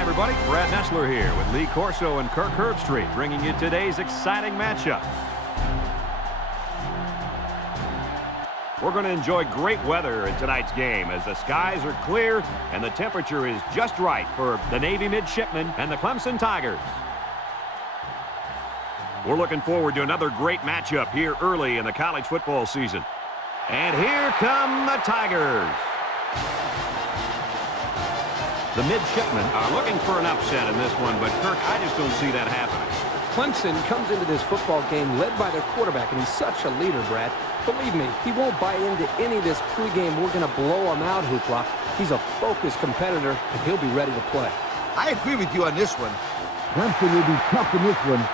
Hi, everybody. Brad Nessler here with Lee Corso and Kirk Herbstreit, bringing you today's exciting matchup. We're going to enjoy great weather in tonight's game as the skies are clear and the temperature is just right for the Navy Midshipmen and the Clemson Tigers. We're looking forward to another great matchup here early in the college football season. And here come the Tigers. The Midshipmen are looking for an upset in this one, but Kirk, I just don't see that happening. Clemson comes into this football game led by their quarterback, and he's such a leader, Brad. Believe me, he won't buy into any of this pregame "we're going to blow him out" hoopla. He's a focused competitor, and he'll be ready to play. I agree with you on this one. Clemson will be tough in this one.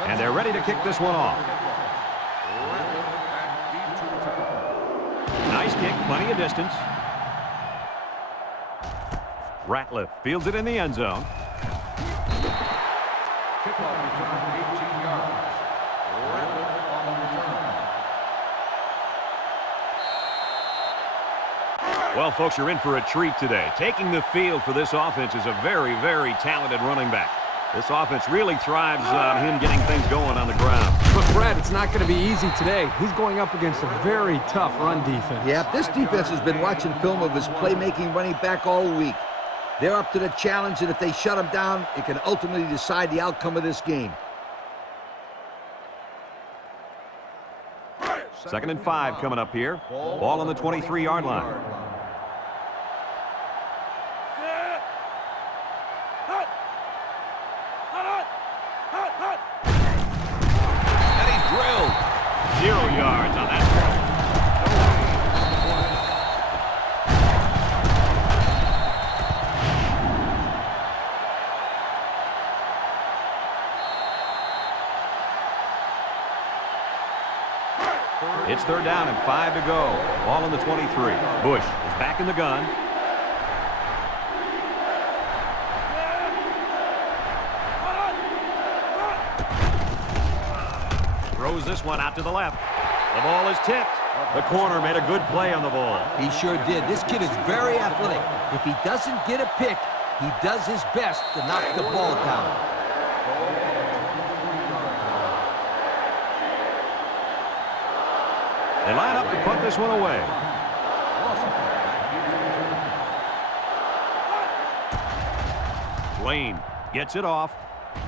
And they're ready to kick this one off. Nice kick, plenty of distance. Ratliff fields it in the end zone. Kickoff return 18 yards. Ratliff on the return. Well, folks, you're in for a treat today. Taking the field for this offense is a very, very talented running back. This offense really thrives on him getting things going on the ground. But, Brad, it's not going to be easy today. He's going up against a very tough run defense. Yeah, this defense has been watching film of his playmaking running back all week. They're up to the challenge, and if they shut him down, it can ultimately decide the outcome of this game. 2nd and 5 coming up here. Ball on the 23-yard line. And he's drilled. 0 yards on that throw. It's 3rd down and 5 to go. Ball on the 23. Bush is back in the gun. Throws this one out to the left. The ball is tipped. The corner made a good play on the ball. He sure did. This kid is very athletic. If he doesn't get a pick, he does his best to knock the ball down. They line up to punt this one away. Lane gets it off.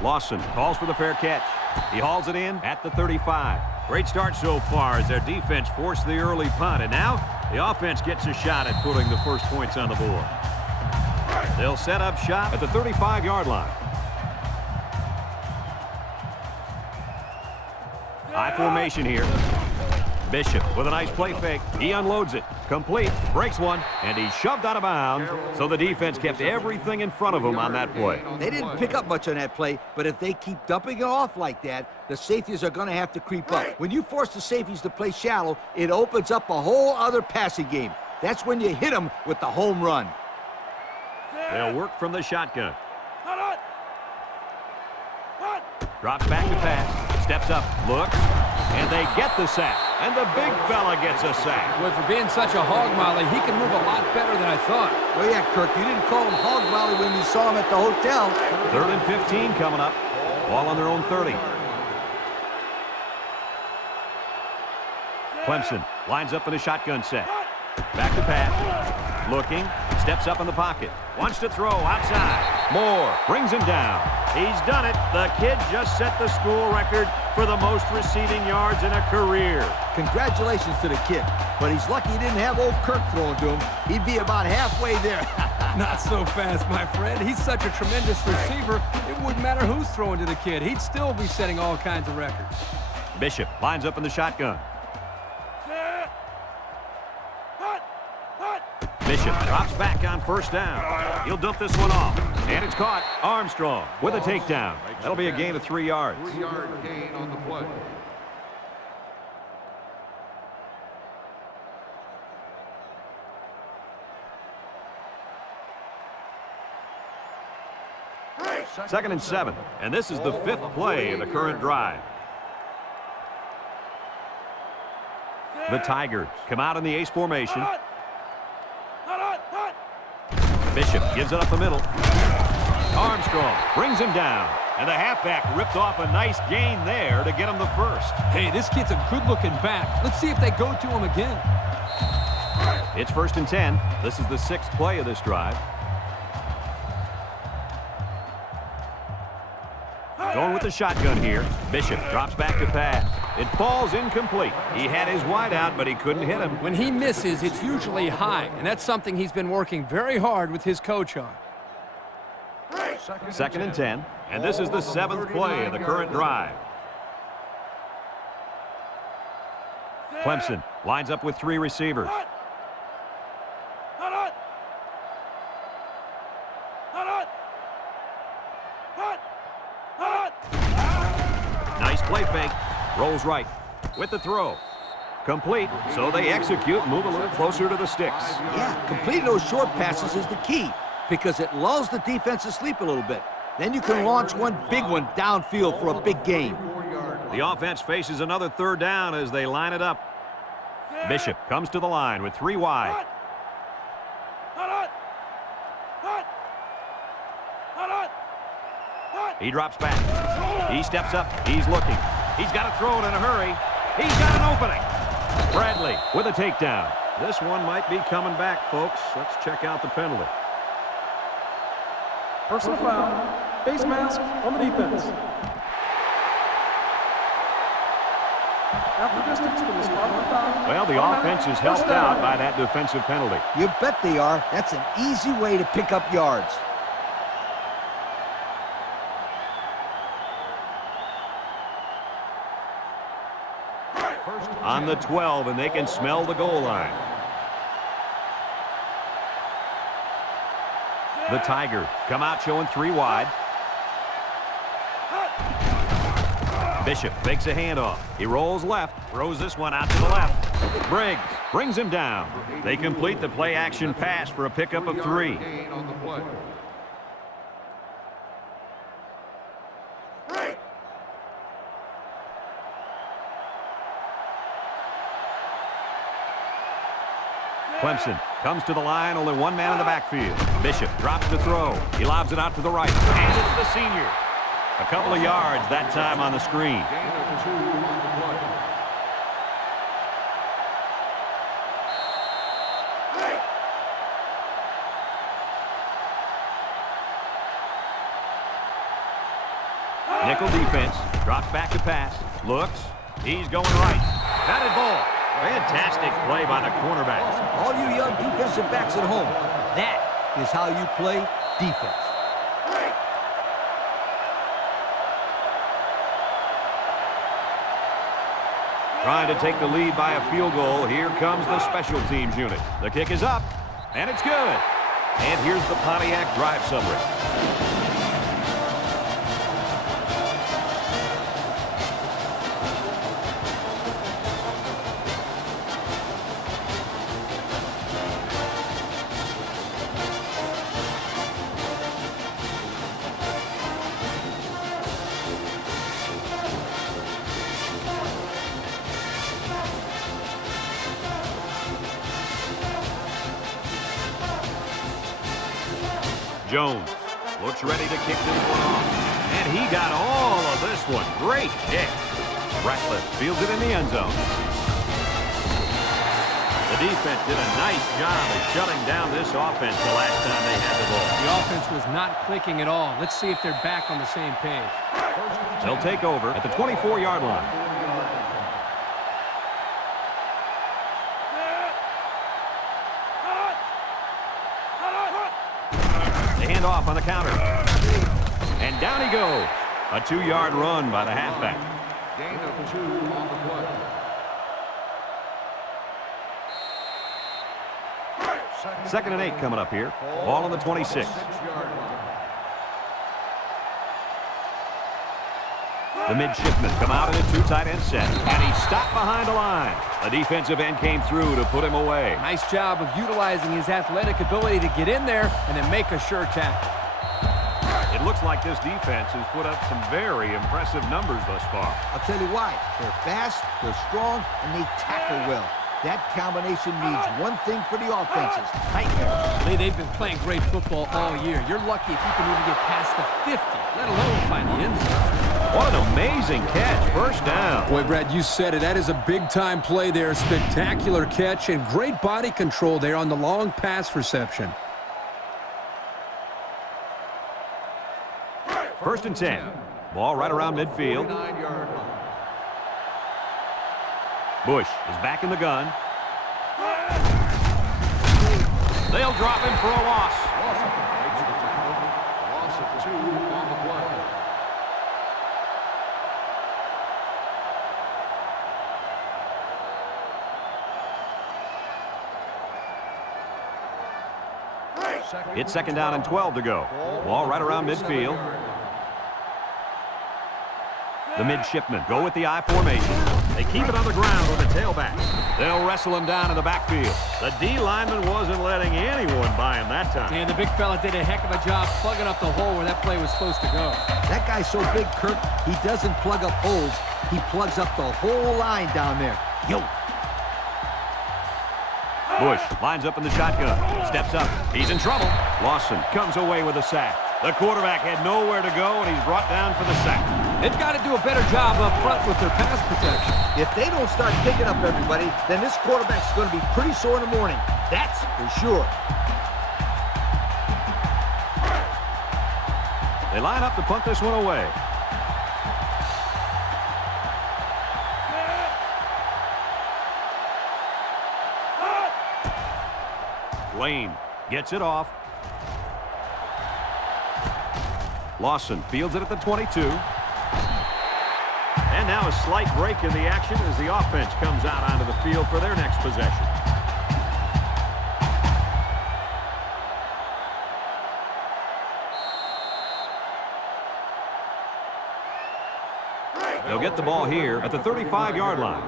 Lawson calls for the fair catch. He hauls it in at the 35. Great start so far as their defense forced the early punt. And now the offense gets a shot at putting the first points on the board. They'll set up shop at the 35-yard line. High formation here. Bishop with a nice play fake. He unloads it. Complete. Breaks one. And he's shoved out of bounds. So the defense kept everything in front of him on that play. They didn't pick up much on that play, but if they keep dumping it off like that, the safeties are going to have to creep up. When you force the safeties to play shallow, it opens up a whole other passing game. That's when you hit them with the home run. They'll work from the shotgun. Drops back to pass. Steps up. Looks. And they get the sack. And the big fella gets a sack. Boy, for being such a hog molly, he can move a lot better than I thought. Well, yeah, Kirk, you didn't call him hog molly when you saw him at the hotel. 3rd and 15 coming up. Ball on their own 30. Clemson lines up in a shotgun set. Back to pass. Looking. Steps up in the pocket. Wants to throw outside. Moore brings him down. He's done it. The kid just set the school record for the most receiving yards in a career. Congratulations to the kid. But he's lucky he didn't have old Kirk throwing to him. He'd be about halfway there. Not so fast, my friend. He's such a tremendous receiver, it wouldn't matter who's throwing to the kid. He'd still be setting all kinds of records. Bishop lines up in the shotgun. Bishop drops back on first down. He'll dump this one off. And it's caught. Armstrong with a takedown. That'll be a gain of 3 yards. 3-yard gain on the play. Second and 7. And this is the 5th play of the current drive. The Tigers come out in the ace formation. Bishop gives it up the middle. Armstrong brings him down. And the halfback ripped off a nice gain there to get him the first. Hey, this kid's a good-looking back. Let's see if they go to him again. It's 1st and 10. This is the 6th play of this drive. Going with the shotgun here. Bishop drops back to pass. It falls incomplete. He had his wide out, but he couldn't hit him. When he misses, it's usually high, and that's something he's been working very hard with his coach on. 2nd and 10. And this is the 7th play of the current drive. Clemson lines up with 3 receivers. Nice play fake. Rolls right with the throw. Complete, so they execute, move a little closer to the sticks. Yeah, completing those short passes is the key because it lulls the defense to sleep a little bit. Then you can launch one big one downfield for a big gain. The offense faces another 3rd down as they line it up. Bishop comes to the line with 3 wide. He drops back. He steps up. He's looking. He's got to throw it in a hurry. He's got an opening. Bradley with a takedown. This one might be coming back, folks. Let's check out the penalty. Personal foul. Face mask on the defense. After distance from the spot of the foul. Well, the offense is helped out by that defensive penalty. You bet they are. That's an easy way to pick up yards. On the 12, and they can smell the goal line. The Tigers come out showing 3 wide. Bishop fakes a handoff. He rolls left, throws this one out to the left. Briggs brings him down. They complete the play-action pass for a pickup of 3. Gain on the play. Clemson comes to the line, only 1 man in the backfield. Bishop drops to throw. He lobs it out to the right. And it's the senior. A couple of yards that time on the screen. Gain of 2 on the play. Nickel defense. Drops back to pass. Looks. He's going right. Batted ball. Fantastic play by the cornerbacks. All you young defensive backs at home, that is how you play defense. Trying to take the lead by a field goal. Here comes the special teams unit. The kick is up, and it's good. And here's the Pontiac drive summary. Jones looks ready to kick this one off. And he got all of this one. Great kick. Ratcliffe fields it in the end zone. The defense did a nice job of shutting down this offense the last time they had the ball. The offense was not clicking at all. Let's see if they're back on the same page. They'll take over at the 24-yard line. They hand off on the counter. And down he goes. A 2-yard run by the halfback. Gain of 2 on the play. Second and 8 coming up here. Ball on the 26. The midshipmen come out in a 2 tight end set. And he's stopped behind the line. A defensive end came through to put him away. Nice job of utilizing his athletic ability to get in there and then make a sure tackle. It looks like this defense has put up some very impressive numbers thus far. I'll tell you why. They're fast, they're strong, and they tackle well. That combination means one thing for the offenses: nightmare. They've been playing great football all year. You're lucky if you can even get past the 50, let alone find the end zone. What an amazing catch. First down. Boy, Brad, you said it. That is a big-time play there. Spectacular catch and great body control there on the long pass reception. First and 10. Ball right around midfield. 9-yard line. Bush is back in the gun. They'll drop him for a loss. Washington makes the tackle. Loss of 2 on the play. It's second down and 12 to go. Ball right around midfield. The midshipmen go with the I formation. They keep it on the ground with the tailback. They'll wrestle him down in the backfield. The D lineman wasn't letting anyone by him that time. And the big fella did a heck of a job plugging up the hole where that play was supposed to go. That guy's so big, Kirk, he doesn't plug up holes. He plugs up the whole line down there. Yo. Bush lines up in the shotgun. Steps up. He's in trouble. Lawson comes away with a sack. The quarterback had nowhere to go, and he's brought down for the sack. They've got to do a better job up front with their pass protection. If they don't start picking up everybody, then this quarterback's going to be pretty sore in the morning. That's for sure. They line up to punt this one away. Lane gets it off. Lawson fields it at the 22. And now a slight break in the action as the offense comes out onto the field for their next possession. They'll get the ball here at the 35-yard line.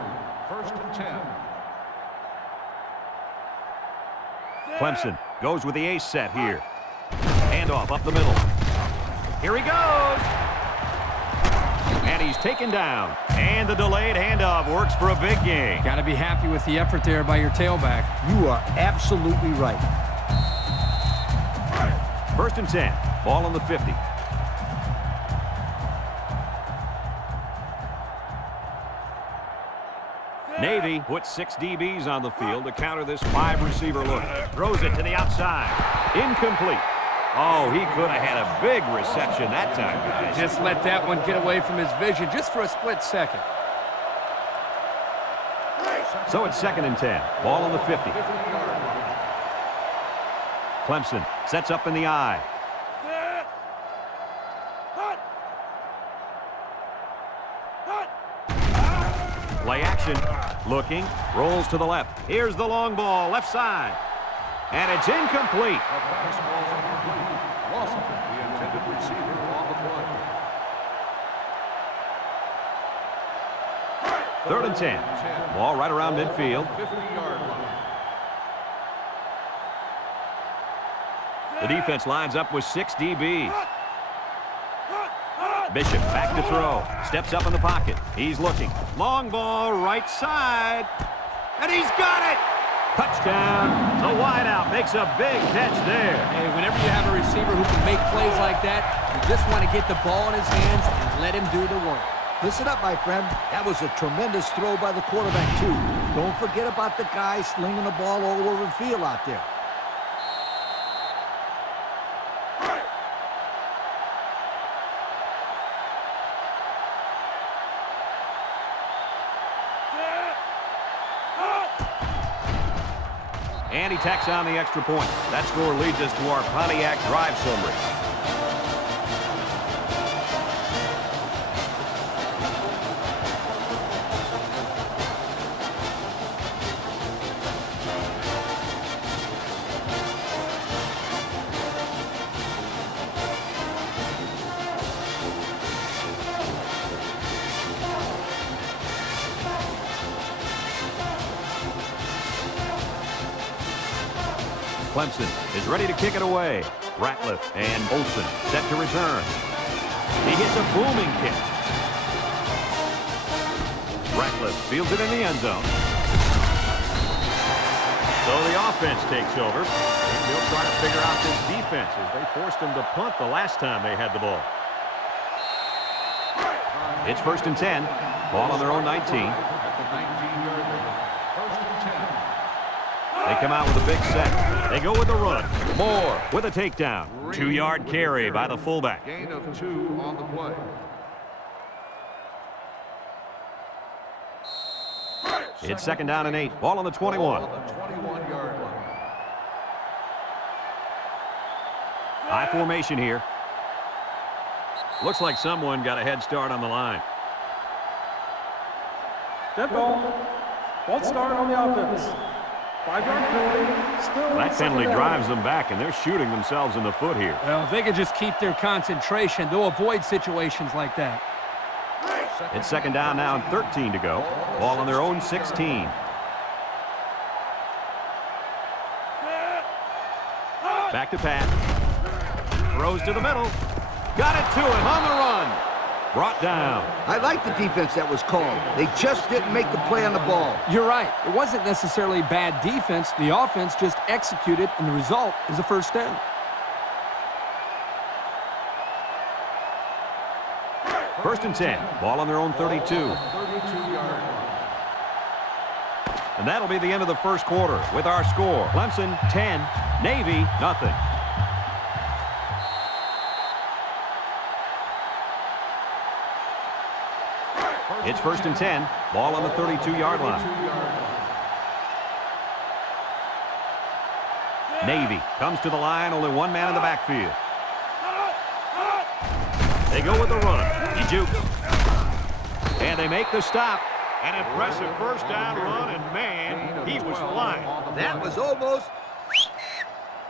First and 10. Clemson goes with the ace set here. Handoff up the middle. Here he goes. And he's taken down. And the delayed handoff works for a big gain. Got to be happy with the effort there by your tailback. You are absolutely right. First and 10. Ball on the 50. Navy puts 6 DBs on the field to counter this 5-receiver look. Throws it to the outside. Incomplete. Oh, he could have had a big reception that time, guys. Just let that one get away from his vision just for a split second. So it's second and 10. Ball on the 50. Clemson sets up in the I. Play action. Looking. Rolls to the left. Here's the long ball. Left side. And it's incomplete. Washington, the intended receiver on the play. Third and 10. Ball right around midfield. 50-yard line. The defense lines up with 6 DBs. Bishop back to throw. Steps up in the pocket. He's looking. Long ball right side. And he's got it! Touchdown. The wideout makes a big catch there. Hey, whenever you have a receiver who can make plays like that, you just want to get the ball in his hands and let him do the work. Listen up, my friend. That was a tremendous throw by the quarterback, too. Don't forget about the guy slinging the ball all over the field out there. And he tacks on the extra point. That score leads us to our Pontiac drive summary. Clemson is ready to kick it away. Ratliff and Olsen set to return. He hits a booming kick. Ratliff fields it in the end zone. So the offense takes over. And they'll try to figure out this defense as they forced them to punt the last time they had the ball. It's 1st and 10. Ball on their own 19. At the 19-yard line. 1st and 10. They come out with a big set. They go with the run. Moore with a takedown. 2-yard carry by the fullback. Gain of 2 on the play. It's 2nd down and 8. Ball on the 21. On the 21-yard line. High formation here. Looks like someone got a head start on the line. Dead ball. False start on the offense. 5-yard penalty. Still That penalty 2nd down. drives them back, and they're shooting themselves in the foot here. Well, if they could just keep their concentration, they'll avoid situations like that. It's 2nd down now and 13 to go. Ball on their own 16. Back to Pat. Throws to the middle. Got it to him on the run. Brought down. I like the defense that was called. They just didn't make the play on the ball. You're right. It wasn't necessarily bad defense. The offense just executed, and the result is a 1st down. First and 10. Ball on their own 32. 32-yard line. And that'll be the end of the first quarter with our score. Clemson 10, Navy nothing. It's 1st and 10. Ball on the 32-yard line. Navy comes to the line. Only one man in the backfield. They go with the run. He jukes. And they make the stop. An impressive 1st down run, and man, he was flying. That was almost...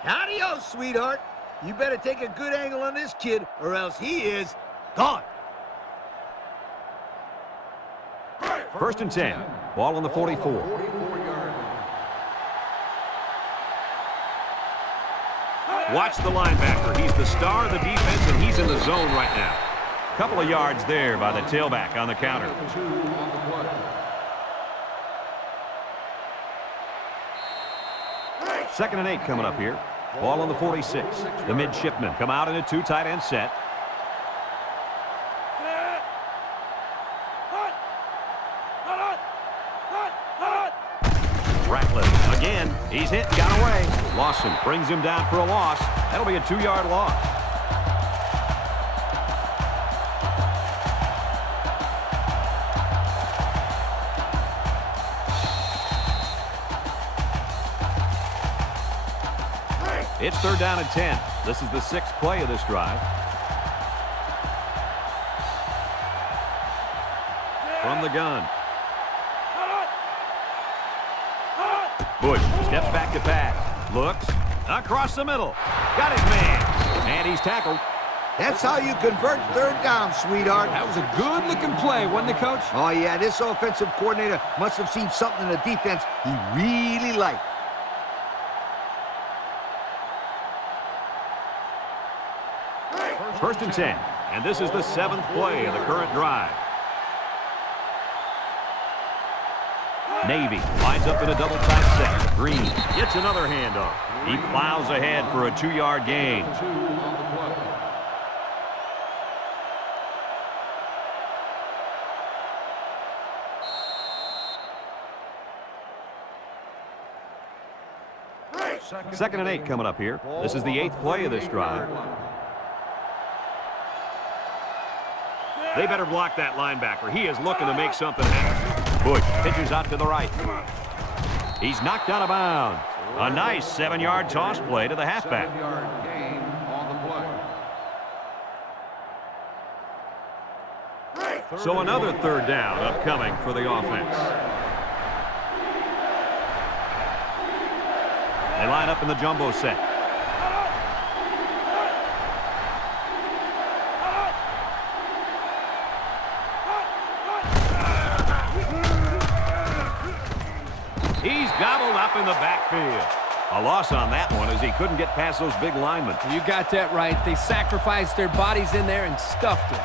Adios, sweetheart. You better take a good angle on this kid, or else he is gone. 1st and 10. Ball on the 44. 44-yard line. Watch the linebacker. He's the star of the defense, and he's in the zone right now. Couple of yards there by the tailback on the counter. 2 on the play. 2nd and 8 coming up here. Ball on the 46. The midshipmen come out in a 2 tight end set. Ratliff again. He's hit and got away. Lawson brings him down for a loss. That'll be a 2-yard loss. It's 3rd down and 10. This is the 6th play of this drive. From the gun. Bush steps back to pass. Looks. Across the middle. Got his man. And he's tackled. That's how you convert 3rd down, sweetheart. That was a good-looking play, wasn't it, Coach? Oh, yeah, this offensive coordinator must have seen something in the defense he really liked. First and 10. And this is the 7th play of the current drive. Navy lines up in a double tight set. Green gets another handoff. He plows ahead for a 2-yard gain. 2 on the play. 2nd and 8 coming up here. This is the 8th play of this drive. They better block that linebacker. He is looking to make something happen. Bush pitches out to the right. He's knocked out of bounds. A nice 7-yard toss play to the halfback. 7-yard gain on the play. So another 3rd down upcoming for the offense. They line up in the jumbo set. He's gobbled up in the backfield. A loss on that one as he couldn't get past those big linemen. You got that right. They sacrificed their bodies in there and stuffed it.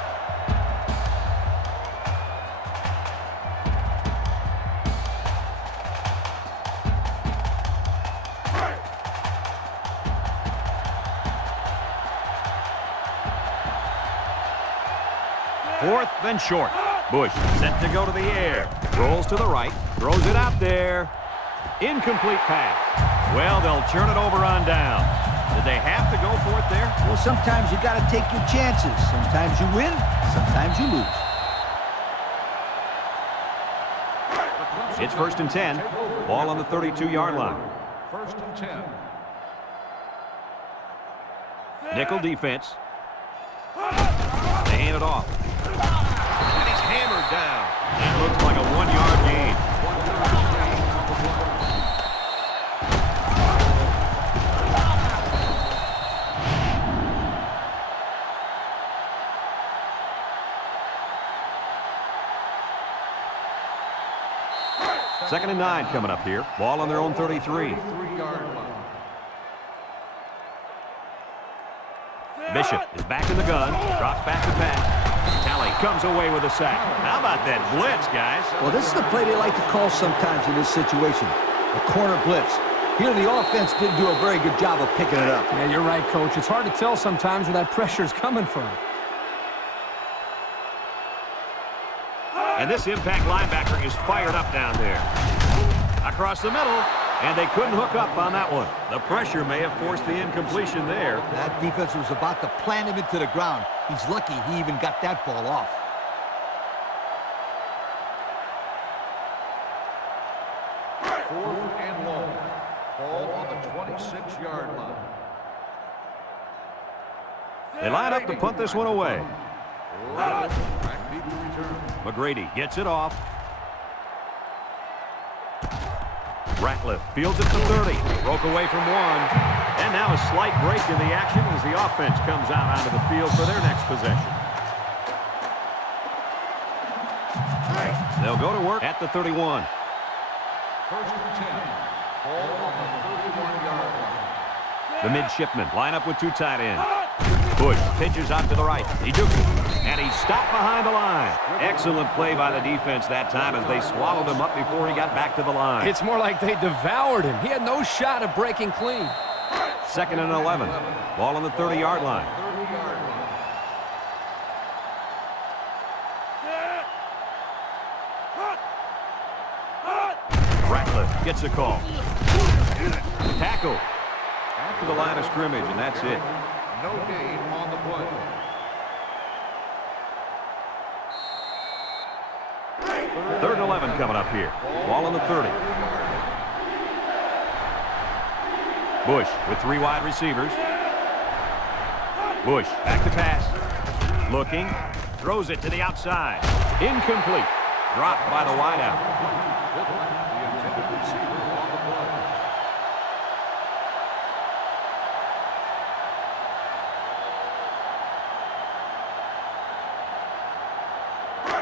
Fourth and short. Bush set to go to the air. Rolls to the right. Throws it out there. Incomplete pass. Well, they'll turn it over on down. Did they have to go for it there? Well, sometimes you got to take your chances. Sometimes you win, sometimes you lose. It's 1st and 10. Ball on the 32-yard line. 1st and 10. Nickel defense. They hand it off. And he's hammered down. It looks like a 1-yard gain. Second and 9 coming up here. Ball on their own 33. 3-yard line. Bishop is back in the gun. Drops back to pass. Talley comes away with a sack. How about that blitz, guys? Well, this is the play they like to call sometimes in this situation. A corner blitz. Here, the offense didn't do a very good job of picking it up. Yeah, you're right, Coach. It's hard to tell sometimes where that pressure's coming from. And this impact linebacker is fired up down there. Across the middle, and they couldn't hook up on that one. The pressure may have forced the incompletion there. That defense was about to plant him into the ground. He's lucky he even got that ball off. Fourth and long. Ball on the 26-yard line. They line up to punt this one away. Back deep to return. McGrady gets it off. Ratliff fields it to 30. Broke away from one. And now a slight break in the action as the offense comes out onto the field for their next possession. They'll go to work at the 31. 1st and 10. Ball on the 31-yard line. The midshipmen line up with 2 tight ends. Bush pitches out to the right. He dukes it. And he's stopped behind the line. Excellent play by the defense that time as they swallowed him up before he got back to the line. It's more like they devoured him. He had no shot of breaking clean. 2nd and 11. Ball on the 30-yard line. 30-yard line. Ratliff gets a call. Tackle after the line of scrimmage, and that's it. No gain on the play. Third and 11 coming up here. Ball on the 30. Bush with 3 wide receivers. Bush back to pass. Looking. Throws it to the outside. Incomplete. Dropped by the wideout. The intended receiver on the play.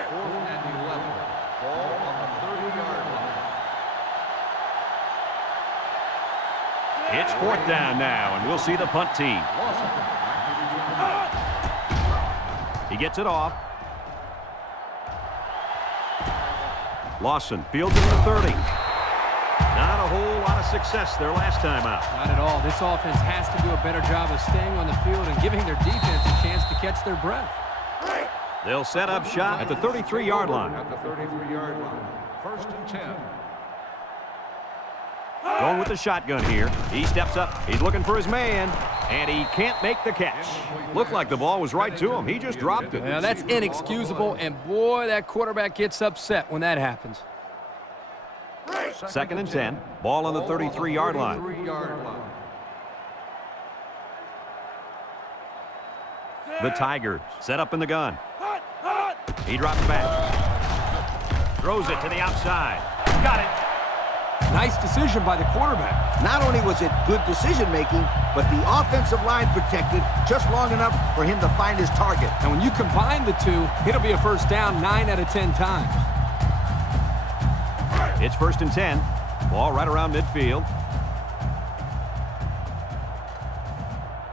Fourth and 11. Ball on the 30-yard line. It's 4th down now, and we'll see the punt team. Lawson back to return. He gets it off. Lawson fields it to the 30. Not a whole lot of success their last time out. Not at all. This offense has to do a better job of staying on the field and giving their defense a chance to catch their breath. They'll set up shop at the 33-yard line. At the 33-yard line. 1st and 10. Going with the shotgun here. He steps up. He's looking for his man, and he can't make the catch. Looked like the ball was right to him. He just dropped it. Now, that's inexcusable, and boy, that quarterback gets upset when that happens. 2nd and 10. Ball on the 33-yard line. The Tigers set up in the gun. He drops back. Throws it to the outside. Got it. Nice decision by the quarterback. Not only was it good decision-making, but the offensive line protected just long enough for him to find his target. And when you combine the two, it'll be a first down 9 out of 10 times. It's 1st and 10. Ball right around midfield.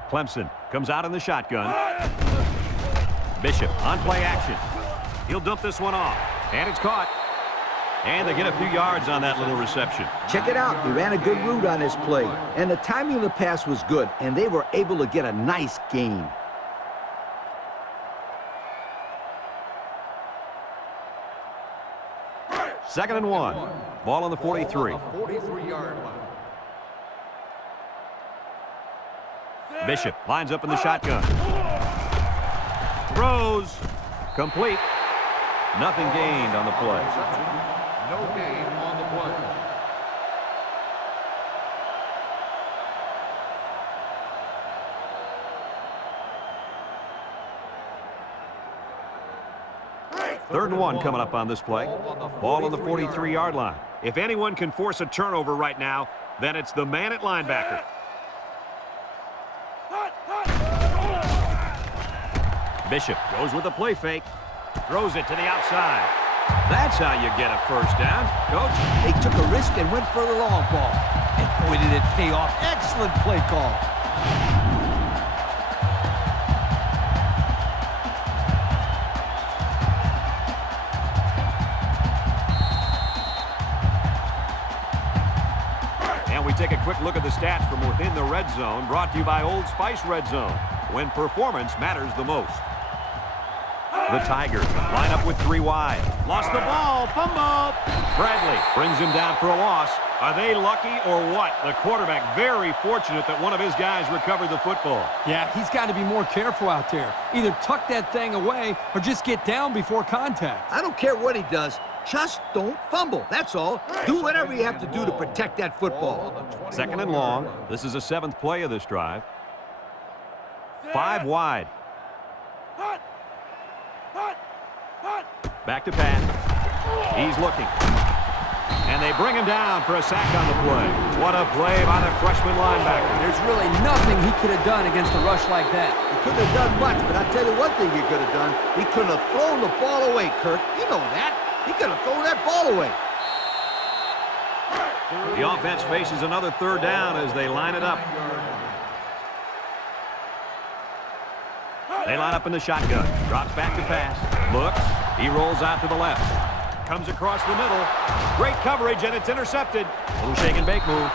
Clemson comes out in the shotgun. Bishop on play action. He'll dump this one off. And it's caught. And they get a few yards on that little reception. Check it out. He ran a good route on his play. And the timing of the pass was good, and they were able to get a nice gain. Second and 1. Ball on the 43. 43-yard line. Bishop lines up in the shotgun. Throws. Complete. Nothing gained on the play. No gain on the play. Third and 1 coming up on this play. Ball on the 43-yard line. If anyone can force a turnover right now, then it's the man at linebacker. Bishop goes with a play fake. Throws it to the outside. That's how you get a first down. Coach? They took a risk and went for the long ball. And boy, did it pay off. Excellent play call. And we take a quick look at the stats from within the red zone, brought to you by Old Spice Red Zone, when performance matters the most. The Tigers line up with 3 wide. Lost the ball. Fumble. Bradley brings him down for a loss. Are they lucky or what? The quarterback very fortunate that one of his guys recovered the football. Yeah, he's got to be more careful out there. Either tuck that thing away or just get down before contact. I don't care what he does. Just don't fumble. That's all. Do whatever you have to do to protect that football. 2nd and long. This is the 7th play of this drive. 5 wide. Back to pass. He's looking. And they bring him down for a sack on the play. What a play by the freshman linebacker. There's really nothing he could have done against a rush like that. He couldn't have done much, but I'll tell you one thing he could have done. He couldn't have thrown the ball away, Kirk. You know that. He could have thrown that ball away. The offense faces another 3rd down as they line it up. They line up in the shotgun. Drops back to pass. Looks. He rolls out to the left. Comes across the middle. Great coverage, and it's intercepted. Little shake and bake move.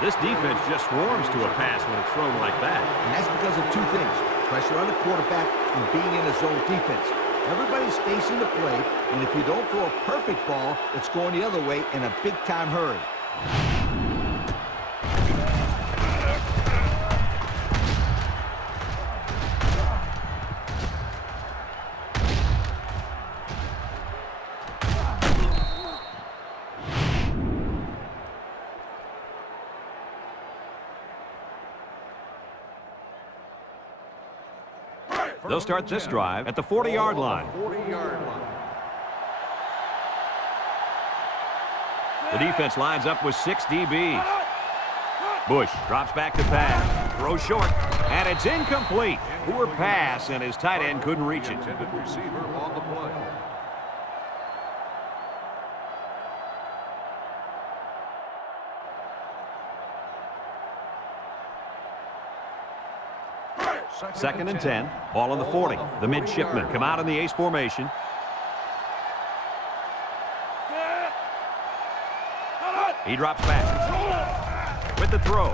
This defense just swarms to a pass when it's thrown like that. And that's because of 2 things. Pressure on the quarterback and being in a zone defense. Everybody's facing the play, and if you don't throw a perfect ball, it's going the other way in a big-time hurry. They'll start this drive at the 40-yard line. 40-yard line. The defense lines up with 6 DBs. Bush drops back to pass. Throws short, and it's incomplete. Poor pass, and his tight end couldn't reach it. Intended receiver on the play. Second and 10. Ball on the 40. The midshipmen come out in the ace formation. He drops back with the throw,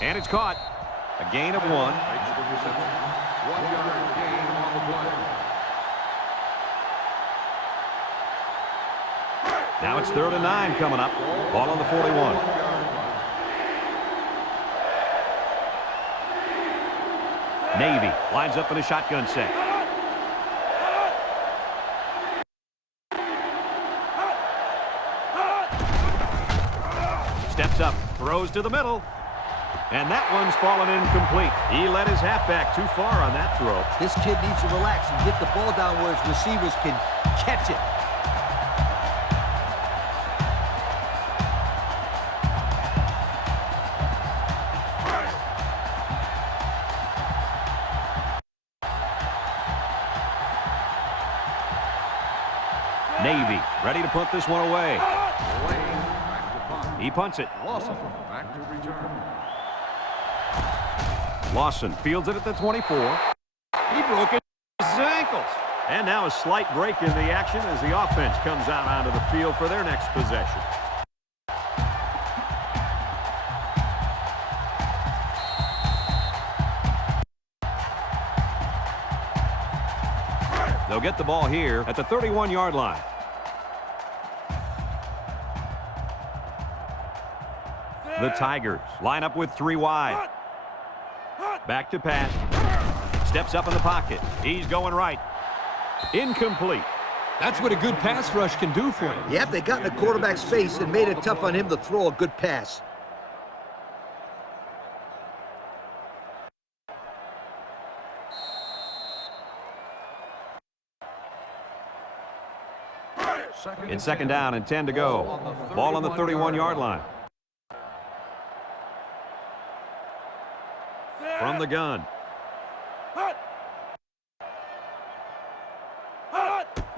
and it's caught. A gain of 1. Makes the reception. 1-yard gain on the play. Now it's 3rd and 9 coming up. Ball on the 41. Navy lines up in a shotgun set. Steps up, throws to the middle. And that one's fallen incomplete. He let his halfback too far on that throw. This kid needs to relax and get the ball down where his receivers can catch it. Navy ready to punt this one away. Lane back to punt. He punts it. Lawson back to return. Lawson fields it at the 24. He broke his ankles. And now a slight break in the action as the offense comes out onto the field for their next possession. They'll get the ball here at the 31-yard line. The Tigers line up with 3 wide. Back to pass. Steps up in the pocket. He's going right. Incomplete. That's what a good pass rush can do for you. Yep, they got in the quarterback's face and made it tough on him to throw a good pass. It's second down and 10 to go. Ball on the 31-yard line. From the gun.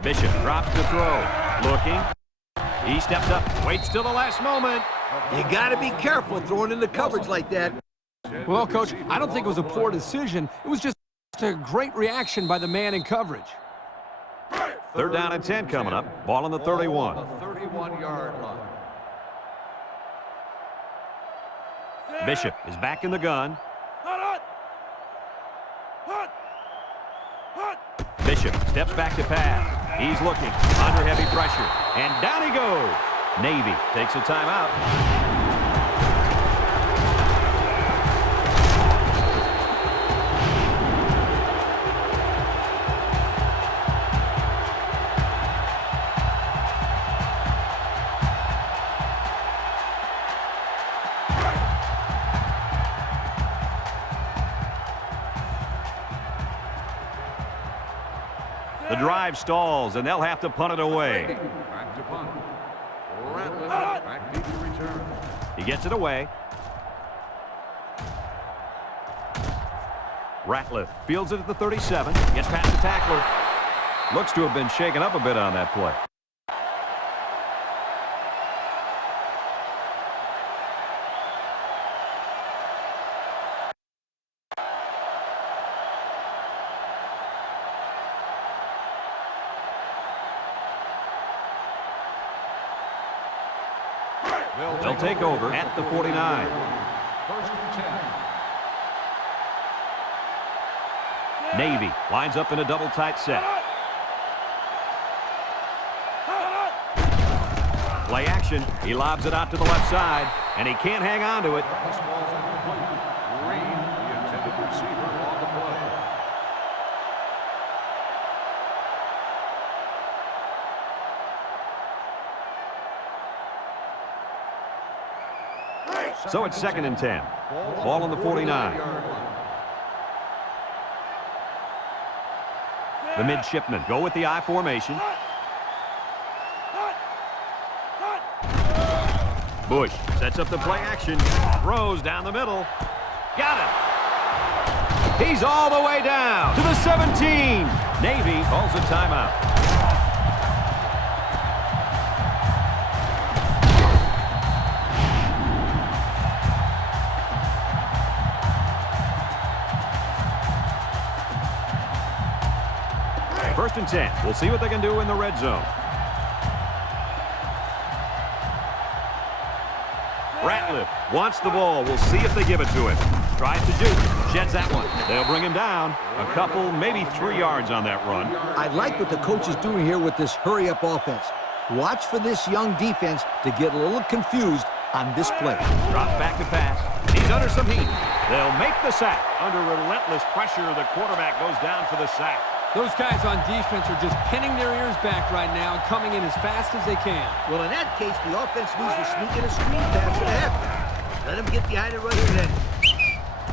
Bishop drops the throw. Looking. He steps up, waits till the last moment. You got to be careful throwing into coverage like that. Well, Coach, I don't think it was a poor decision. It was just a great reaction by the man in coverage. Third down and 10 coming up. Ball on the 31. The 31-yard line. Bishop is back in the gun. Bishop steps back to pass. He's looking under heavy pressure. And down he goes. Navy takes a timeout. The drive stalls, and they'll have to punt it away. Back to punt. Ratliff back deep to return. He gets it away. Ratliff fields it at the 37. Gets past the tackler. Looks to have been shaken up a bit on that play. They'll take over at the 49. First and 10. Navy lines up in a double tight set. Play action. He lobs it out to the left side, and he can't hang on to it. This ball's incomplete. Green, the intended receiver, on the play. So it's second and 10. Ball on the 49. The midshipmen go with the I formation. Bush sets up the play action. Throws down the middle. Got it. He's all the way down to the 17. Navy calls a timeout. First and 10. We'll see what they can do in the red zone. Ratliff wants the ball. We'll see if they give it to him. Tries to juke. Sheds that one. They'll bring him down. A couple, maybe 3 yards on that run. I like what the coach is doing here with this hurry-up offense. Watch for this young defense to get a little confused on this play. Drops back to pass. He's under some heat. They'll make the sack. Under relentless pressure, the quarterback goes down for the sack. Those guys on defense are just pinning their ears back right now and coming in as fast as they can. Well, in that case, the offense needs to sneak in a screen pass to the half. Let him get behind it right here, then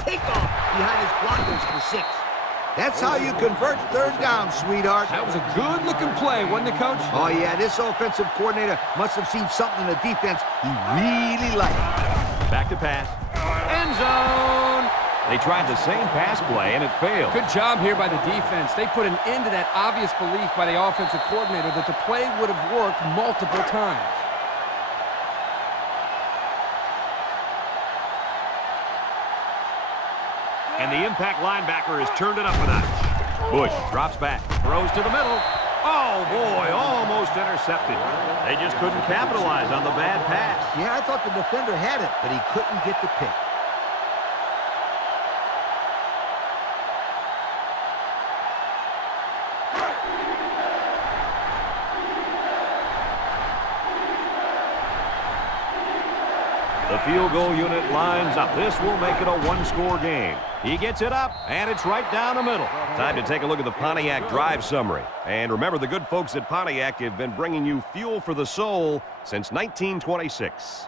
take off behind his blockers for 6. That's how you convert third down, sweetheart. That was a good-looking play, wasn't it, Coach? Oh, yeah, this offensive coordinator must have seen something in the defense he really liked. Back to pass. End zone. They tried the same pass play, and it failed. Good job here by the defense. They put an end to that obvious belief by the offensive coordinator that the play would have worked multiple times. And the impact linebacker has turned it up a notch. Bush drops back, throws to the middle. Oh, boy, almost intercepted. They just couldn't capitalize on the bad pass. Yeah, I thought the defender had it, but he couldn't get the pick. The field goal unit lines up. This will make it a one-score game. He gets it up, and it's right down the middle. Time to take a look at the Pontiac drive summary. And remember, the good folks at Pontiac have been bringing you fuel for the soul since 1926.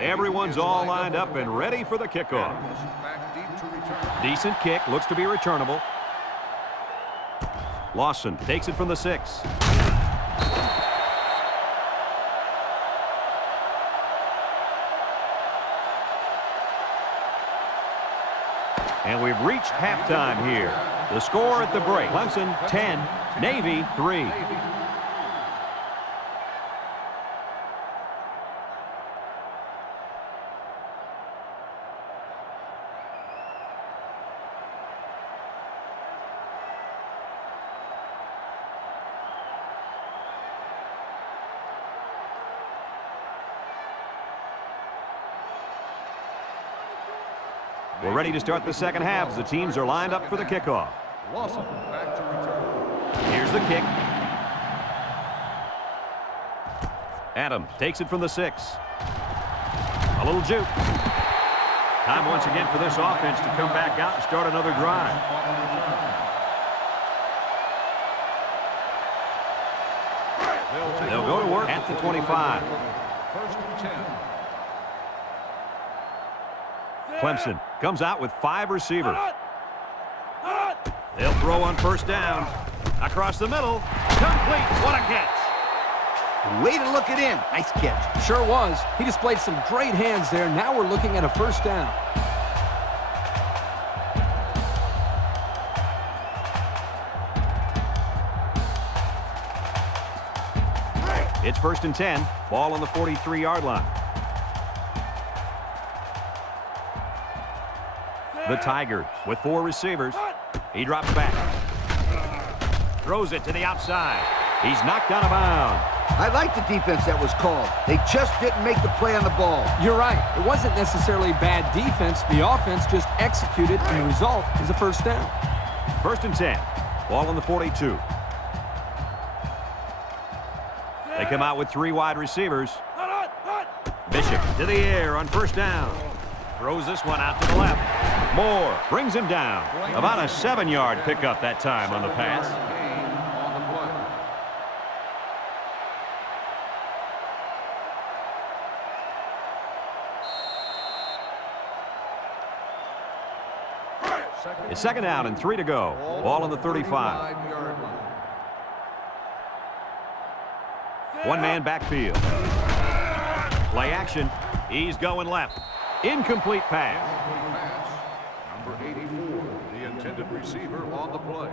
Everyone's all lined up and ready for the kickoff. Back deep to return. Decent kick, looks to be returnable. Lawson takes it from the 6. And we've reached halftime here. The score at the break, Clemson 10, Navy 3. We're ready to start the second half as the teams are lined up for the kickoff. Lawson back to return. Here's the kick. Adam takes it from the 6. A little juke. Time once again for this offense to come back out and start another drive. They'll go to work at the 25. First and 10. Clemson comes out with 5 receivers. They'll throw on first down. Across the middle. Complete. What a catch. Way to look it in. Nice catch. Sure was. He displayed some great hands there. Now we're looking at a first down. It's first and 10. Ball on the 43-yard line. The Tigers with 4 receivers. He drops back. Throws it to the outside. He's knocked out of bounds. I like the defense that was called. They just didn't make the play on the ball. You're right. It wasn't necessarily bad defense. The offense just executed, and the result is a first down. First and 10. Ball on the 42. They come out with 3 wide receivers. Bishop to the air on first down. Throws this one out to the left. Moore brings him down. About a 7-yard pickup that time on the pass. Gain on the play. It's second down and 3 to go. Ball on the 35. 35-yard line. One-man backfield. Play action. He's going left. Incomplete pass. Incomplete pass. Number 84, the intended receiver on the play.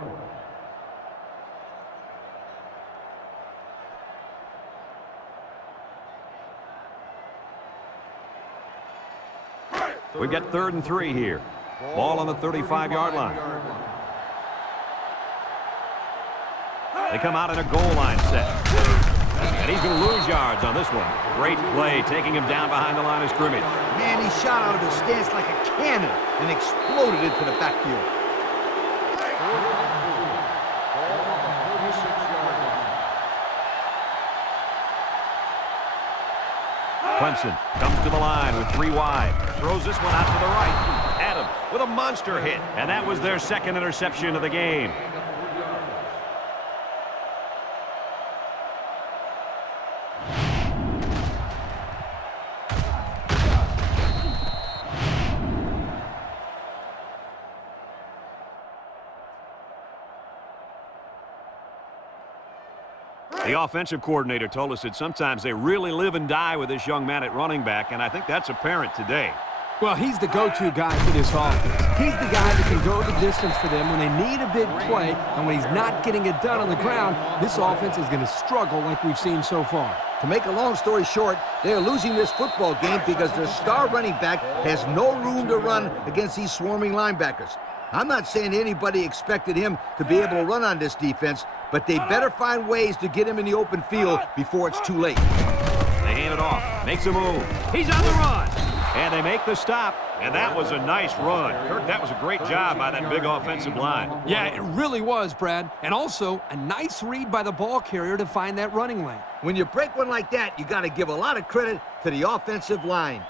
We've got 3rd and 3 here. Ball on the 35-yard line. They come out in a goal line set. And he's going to lose yards on this one. Great play, taking him down behind the line of scrimmage. Man, he shot out of his stance like a cannon and exploded into the backfield. Clemson comes to the line with 3 wide. Throws this one out to the right. Adams with a monster hit. And that was their second interception of the game. The offensive coordinator told us that sometimes they really live and die with this young man at running back, and I think that's apparent today. Well, he's the go-to guy for this offense. He's the guy that can go the distance for them when they need a big play, and when he's not getting it done on the ground, this offense is going to struggle like we've seen so far. To make a long story short, they're losing this football game because their star running back has no room to run against these swarming linebackers. I'm not saying anybody expected him to be able to run on this defense, but they better find ways to get him in the open field before it's too late. They hand it off, makes a move. He's on the run, and they make the stop, and that was a nice run. Kirk, that was a great job by that big offensive line. Yeah, it really was, Brad. And also, a nice read by the ball carrier to find that running lane. When you break one like that, you got to give a lot of credit to the offensive line.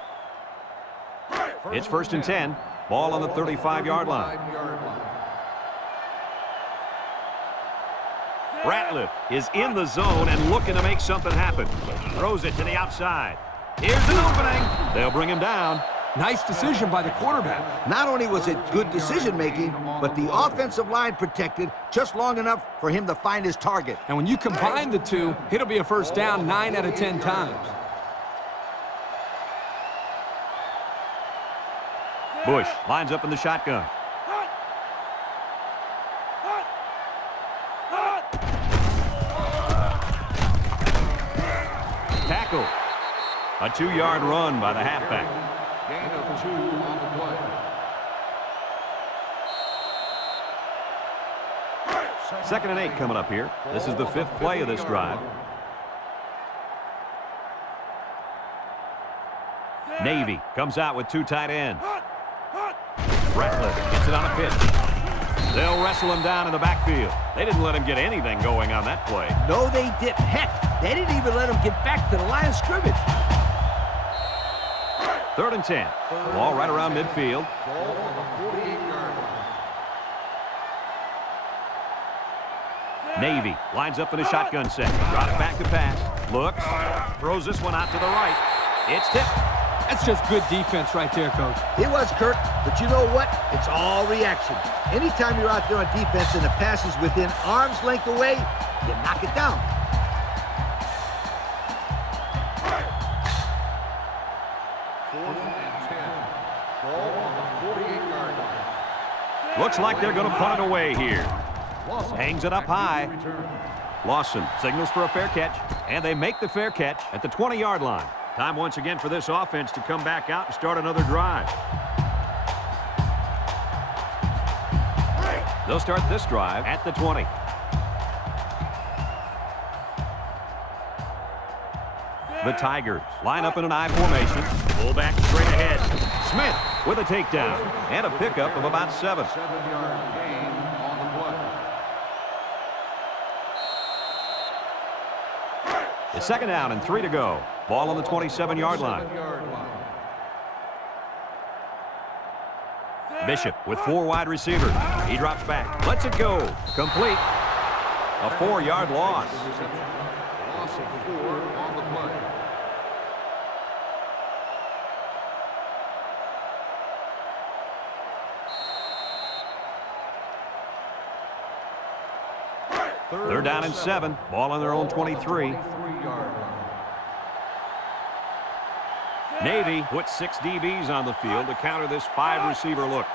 It's 1st and 10. Ball on the 35-yard line. Ratliff is in the zone and looking to make something happen. Throws it to the outside. Here's an opening. They'll bring him down. Nice decision by the quarterback. Not only was it good decision-making, but the offensive line protected just long enough for him to find his target. And when you combine the two, it'll be a first down 9 out of 10 times. Bush lines up in the shotgun. Tackle. A 2-yard run by the halfback. Gain of 2 on the play. 2nd and 8 coming up here. This is the 5th play of this drive. Navy comes out with 2 tight ends. Ratliff gets it on a pitch. They'll wrestle him down in the backfield. They didn't let him get anything going on that play. No, they didn't. Heck, they didn't even let him get back to the line of scrimmage. 3rd and 10. Ball right around midfield. Ball on the 48-yard line. Navy lines up in a shotgun set. Drops back to pass. Looks. Throws this one out to the right. It's tipped. That's just good defense right there, Coach. It was, Kirk, but you know what? It's all reaction. Anytime you're out there on defense and the pass is within arm's length away, you knock it down. Looks like they're going to punt it away here. Hangs it up high. Lawson signals for a fair catch, and they make the fair catch at the 20-yard line. Time once again for this offense to come back out and start another drive. They'll start this drive at the 20. The Tigers line up in an I formation. Fullback straight ahead. Smith with a takedown and a pickup of about 7. 7-yard gain on the play. It's 2nd down and 3 to go. Ball on the 27-yard line. Bishop with 4 wide receivers. He drops back. Lets it go. Complete. A 4-yard loss. Loss of 4 on the play. They're down and 7. Ball on their own 23. Navy puts 6 DBs on the field to counter this 5-receiver look.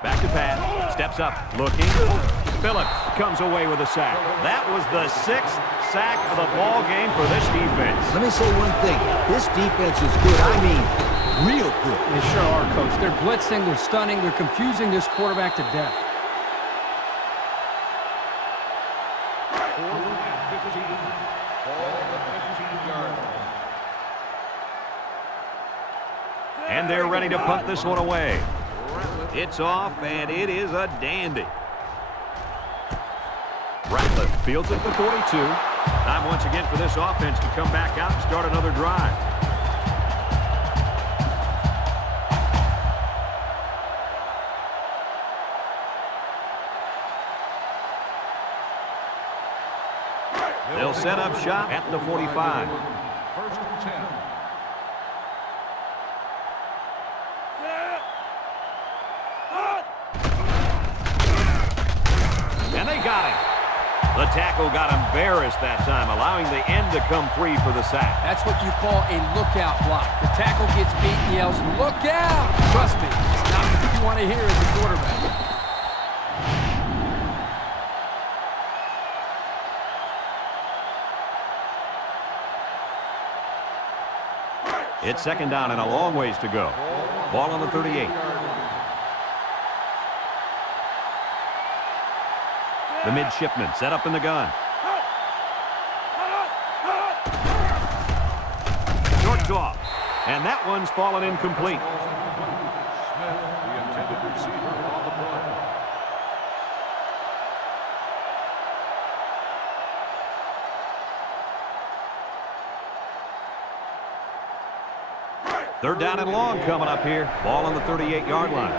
Back to pass. Steps up. Looking. Phillips comes away with a sack. That was the 6th sack of the ball game for this defense. Let me say one thing. This defense is good. I mean, real good. They sure are, Coach. They're blitzing, they're stunning, they're confusing this quarterback to death. and 15. Ball on the 15-yard line. And they're ready to punt this one away. It's off, and it is a dandy. Ratliff fields it at the 42. Time once again for this offense to come back out and start another drive. They'll set up shop at the 45. First and 10. And they got him. The tackle got embarrassed that time, allowing the end to come free for the sack. That's what you call a lookout block. The tackle gets beat and yells, "Look out!" Trust me, it's not what you want to hear as a quarterback. It's second down and a long ways to go. Ball on the 38. The midshipman set up in the gun. Short toss. And that one's fallen incomplete. Smith, the intended receiver on the play. Third down and long coming up here. Ball on the 38-yard line.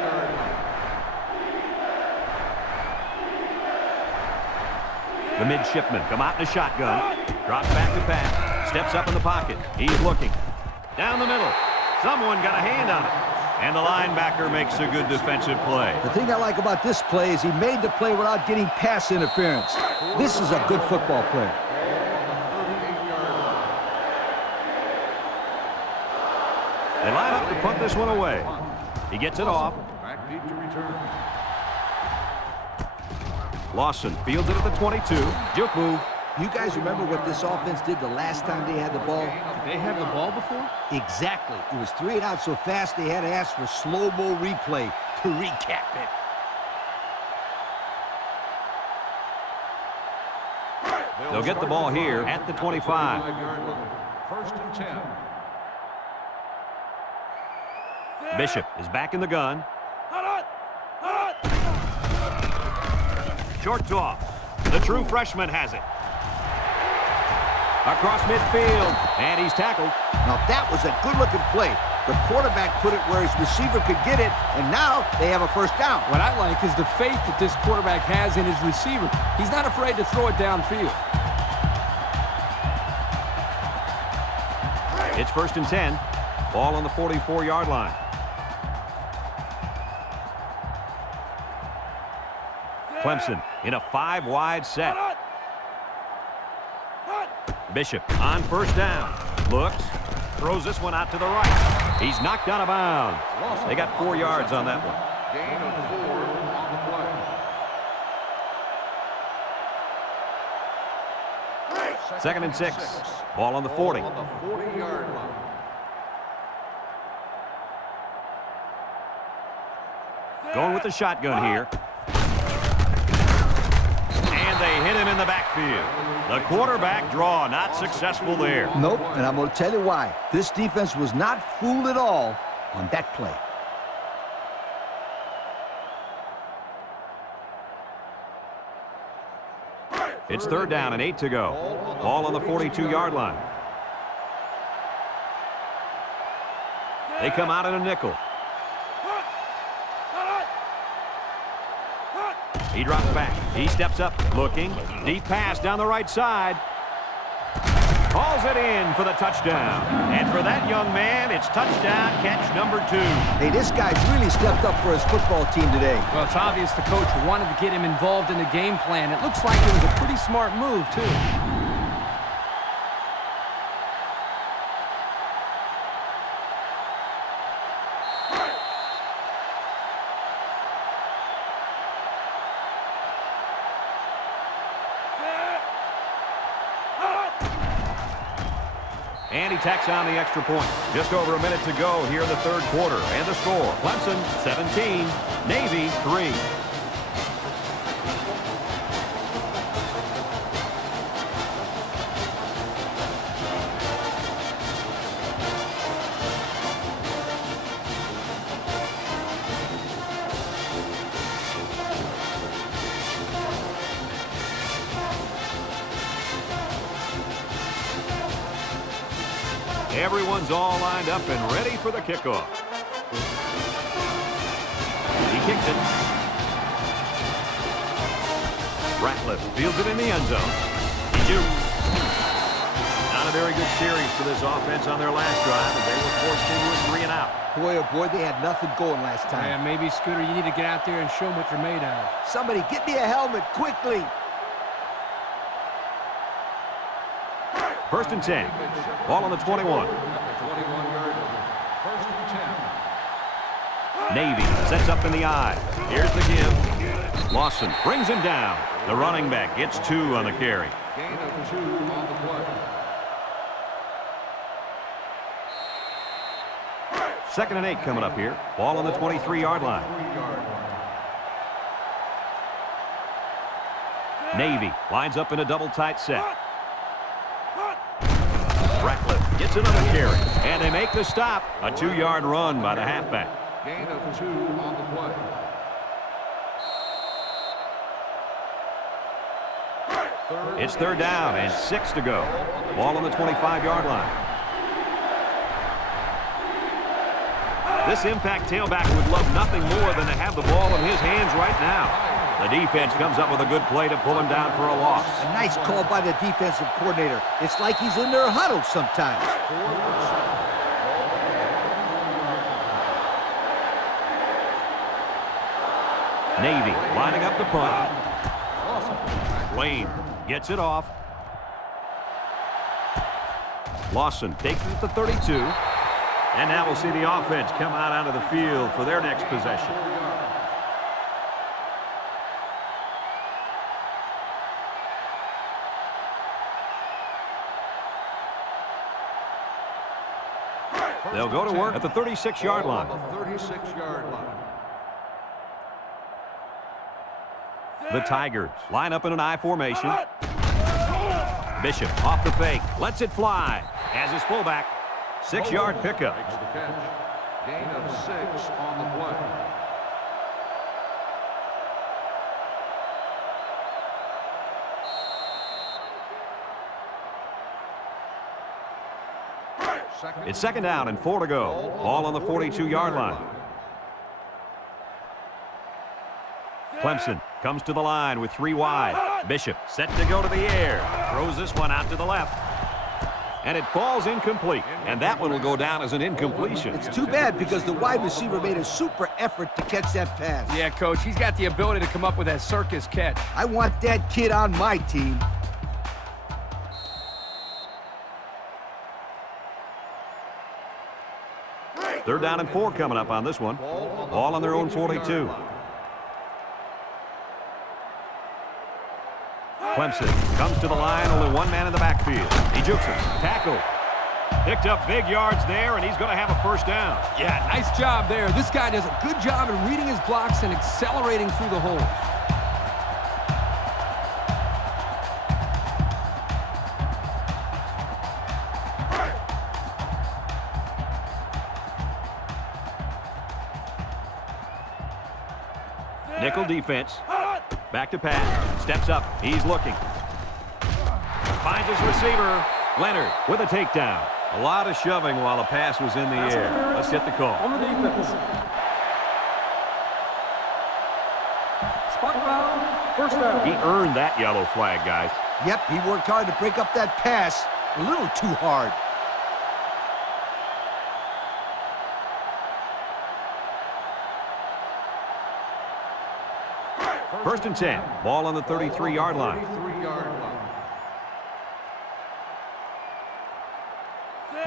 The midshipman come out in a shotgun. Drops back to pass. Steps up in the pocket. He's looking. Down the middle. Someone got a hand on it. And the linebacker makes a good defensive play. The thing I like about this play is he made the play without getting pass interference. This is a good football player. They line up to punt this one away. He gets it off. Back deep to return. Lawson fields it at the 22. Juke move. You guys remember what this offense did the last time they had the ball? Did they have the ball before? Exactly. It was 3 and out so fast they had to ask for slow-mo replay to recap it. They'll get the ball here at the 25. First and 10. Bishop is back in the gun. Short toss. The true freshman has it. Across midfield, and he's tackled. Now that was a good-looking play. The quarterback put it where his receiver could get it, and now they have a first down. What I like is the faith that this quarterback has in his receiver. He's not afraid to throw it downfield. It's first and 10. Ball on the 44-yard line. Clemson in a 5-wide set. Bishop on first down. Looks. Throws this one out to the right. He's knocked out of bounds. They got 4 yards on that one. Gain of 4 on the play. Second and 6. Ball on the 40. On the 40-yard line. Going with the shotgun here. And they hit him in the backfield. The quarterback draw not successful there. Nope, and I'm going to tell you why. This defense was not fooled at all on that play. It's third down and 8 to go. Ball on the 42-yard line. They come out in a nickel. He drops back. He steps up, looking. Deep pass down the right side. Calls it in for the touchdown. And for that young man, it's touchdown catch number 2. Hey, this guy's really stepped up for his football team today. Well, it's obvious the coach wanted to get him involved in the game plan. It looks like it was a pretty smart move, too. And he tacks on the extra point. Just over a minute to go here in the third quarter. And the score, Clemson 17, Navy 3. Everyone's all lined up and ready for the kickoff. He kicks it. Ratliff fields it in the end zone. He shoots. Not a very good series for this offense on their last drive, as they were forced into a 3 and out. Boy, oh boy, they had nothing going last time. Yeah, maybe, Scooter, you need to get out there and show them what you're made of. Somebody get me a helmet quickly. 1st and 10. Ball on the 21. First and 10. Navy sets up in the I. Here's the give. Lawson brings him down. The running back gets 2 on the carry. Gain of 2 on the play. 2nd and 8 coming up here. Ball on the 23-yard line. 3-yard line. Navy lines up in a double tight set. Ratliff gets another carry, and they make the stop. A 2-yard run by the halfback. Gain of 2 on the play. It's 3rd down and 6 to go. Ball on the 25-yard line. This impact tailback would love nothing more than to have the ball in his hands right now. The defense comes up with a good play to pull him down for a loss. A nice call by the defensive coordinator. It's like he's in their huddle sometimes. Navy lining up the punt. Lane gets it off. Lawson takes it at the 32. And now we'll see the offense come out onto the field for their next possession. They'll go to work at the 36-yard line. The 36-yard line. The Tigers line up in an I formation. Bishop off the fake, lets it fly. As his fullback, 6-yard pickup. Makes the catch. Gain of 6 on the play. It's 2nd down and 4 to go. Ball on the 42-yard line. Clemson comes to the line with 3 wide. Bishop set to go to the air. Throws this one out to the left. And it falls incomplete. And that one will go down as an incompletion. It's too bad because the wide receiver made a super effort to catch that pass. Yeah, Coach, he's got the ability to come up with that circus catch. I want that kid on my team. Third down and 4 coming up on this one. Ball on their own 42. Clemson comes to the line, only 1 man in the backfield. He jukes him. Tackle. Picked up big yards there, and he's going to have a 1st down. Yeah, nice job there. This guy does a good job in reading his blocks and accelerating through the holes. Nickel defense. Back to pass. Steps up. He's looking. Finds his receiver. Leonard with a takedown. A lot of shoving while the pass was in the air. Let's get the call. On the defense. Spot foul. 1st down. He earned that yellow flag, guys. Yep, he worked hard to break up that pass. A little too hard. First and 10. Ball on the 33-yard line. 33-yard line.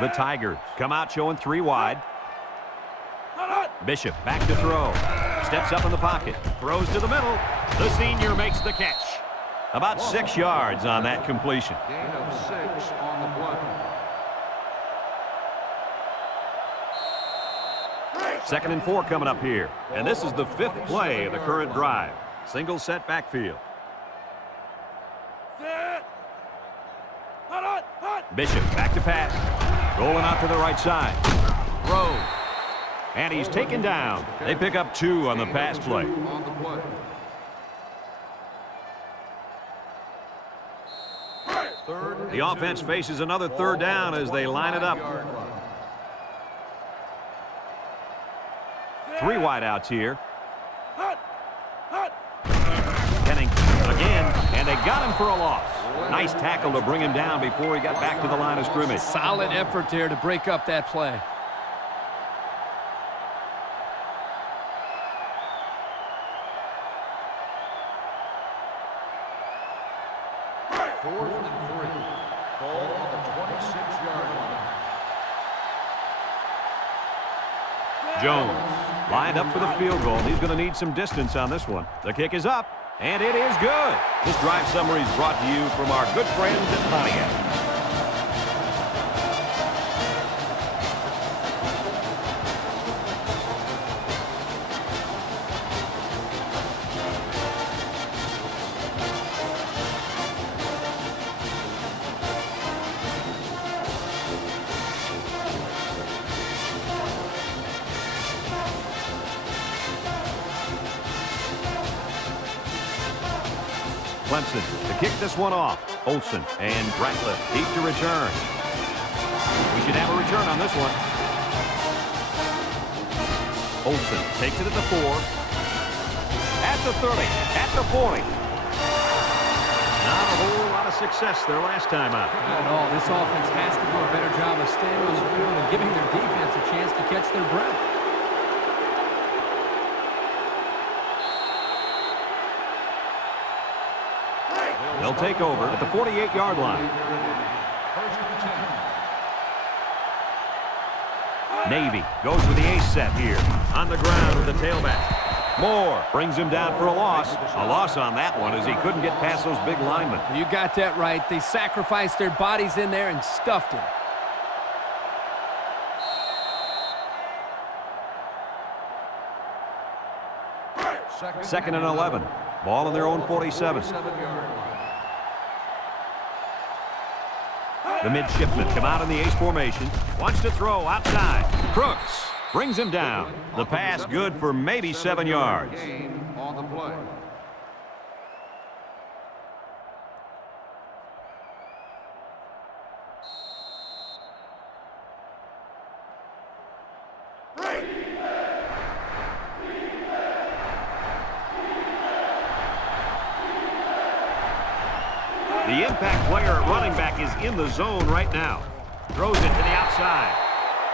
The Tigers come out showing 3 wide. Bishop back to throw. Steps up in the pocket. Throws to the middle. The senior makes the catch. About 6 yards on that completion. Gain of 6 on the play. 2nd and 4 coming up here. And this is the 5th play of the current drive. Single set backfield. Bishop back to pass. Rolling out to the right side. Throw. And he's taken down. They pick up 2 on the pass play. On the play. The offense faces another third down as they line it up. 3 wideouts here. Penning again, and they got him for a loss. Nice tackle to bring him down before he got back to the line of scrimmage. Solid effort there to break up that play. Jones lined up for the field goal. He's going to need some distance on this one. The kick is up, and it is good. This drive summary is brought to you from our good friends at Pontiac. Clemson to kick this one off. Olsen and Ratcliffe deep to return. We should have a return on this one. Olsen takes it at the 4. At the 30. At the 40. Not a whole lot of success their last time out. Not at all. This offense has to do a better job of staying on the field and giving their defense a chance to catch their breath. They'll take over at the 48-yard line. Navy goes for the ace set here. On the ground with the tailback. Moore brings him down for a loss. A loss on that one as he couldn't get past those big linemen. You got that right. They sacrificed their bodies in there and stuffed him. Second and 11. Ball in their own 47. The midshipmen come out in the ace formation. Wants to throw outside. Crooks brings him down. The pass good for maybe 7 yards. On the play. The impact player at running back is in the zone right now. Throws it to the outside.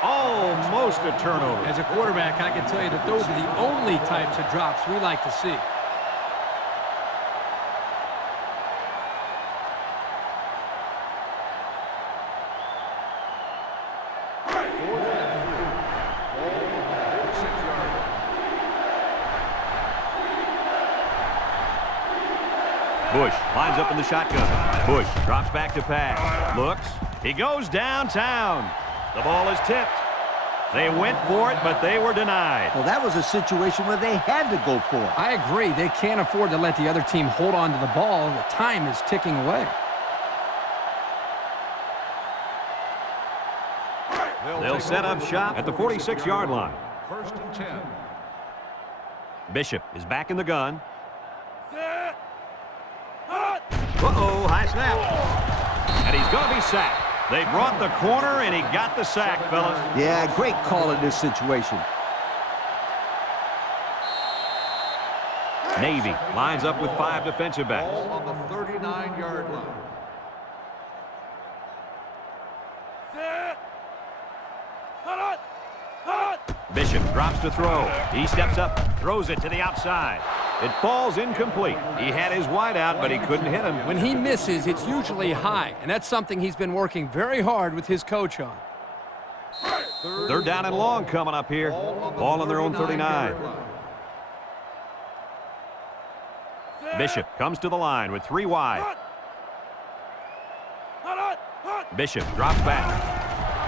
Almost a turnover. As a quarterback, I can tell you that those are the only types of drops we like to see. Bush lines up in the shotgun. Bush drops back to pass. Looks. He goes downtown. The ball is tipped. They went for it, but they were denied. Well, that was a situation where they had to go for it. I agree. They can't afford to let the other team hold on to the ball. The time is ticking away. They'll set up shop at the 46-yard line. 1st and 10. Bishop is back in the gun. Uh-oh, high snap. And he's going to be sacked. They brought the corner, and he got the sack, fellas. Yeah, great call in this situation. Navy lines up with 5 defensive backs. Ball on the 39-yard line. Bishop drops to throw. He steps up, throws it to the outside. It falls incomplete. He had his wide out, but he couldn't hit him. When he misses, it's usually high, and that's something he's been working very hard with his coach on. Third down and long coming up here. Ball on their own 39. Bishop comes to the line with 3 wide. Bishop drops back.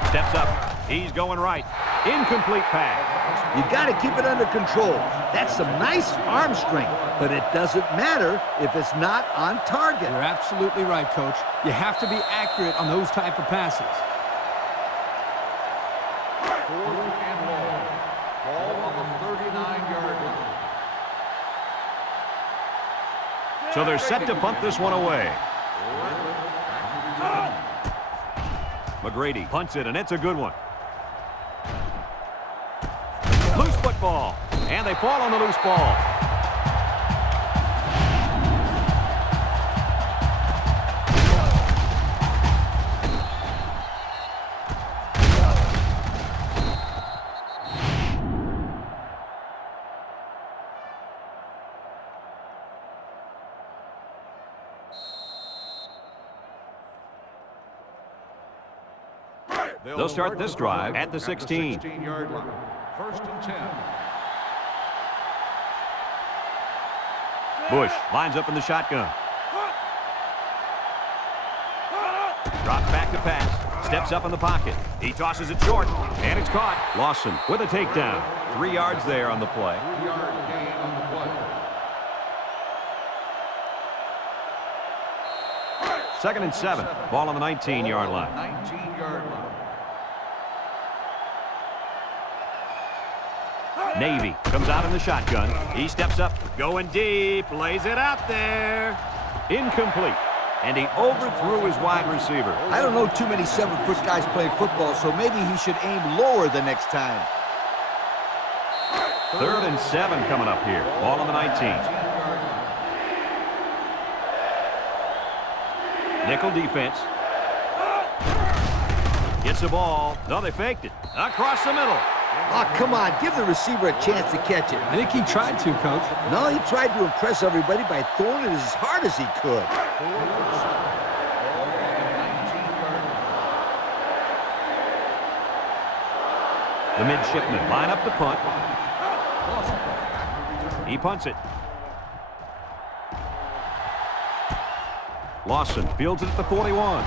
Steps up. He's going right. Incomplete pass. You got to keep it under control. That's some nice arm strength, but it doesn't matter if it's not on target. You're absolutely right, Coach. You have to be accurate on those type of passes. 4th and long. Ball on the 39-yard line. So they're set to punt this one away. McGrady punts it, and it's a good one. Loose football, and they fall on the loose ball. They'll start this drive at the 16. 16-yard line. 1st and 10. Bush lines up in the shotgun. Drops back to pass. Steps up in the pocket. He tosses it short, and it's caught. Lawson with a takedown. 3 yards there on the play. 3-yard gain on the play. 2nd and 7. Ball on the 19-yard line. 19-yard line. Navy comes out in the shotgun. He steps up, going deep, lays it out there. Incomplete. And he overthrew his wide receiver. I don't know too many 7-foot guys playing football, so maybe he should aim lower the next time. 3rd and 7 coming up here. Ball on the 19. Nickel defense. Gets the ball. No, they faked it. Across the middle. Oh, come on. Give the receiver a chance to catch it. I think he tried to, Coach. No, he tried to impress everybody by throwing it as hard as he could. The midshipmen line up the punt. He punts it. Lawson fields it at the 41.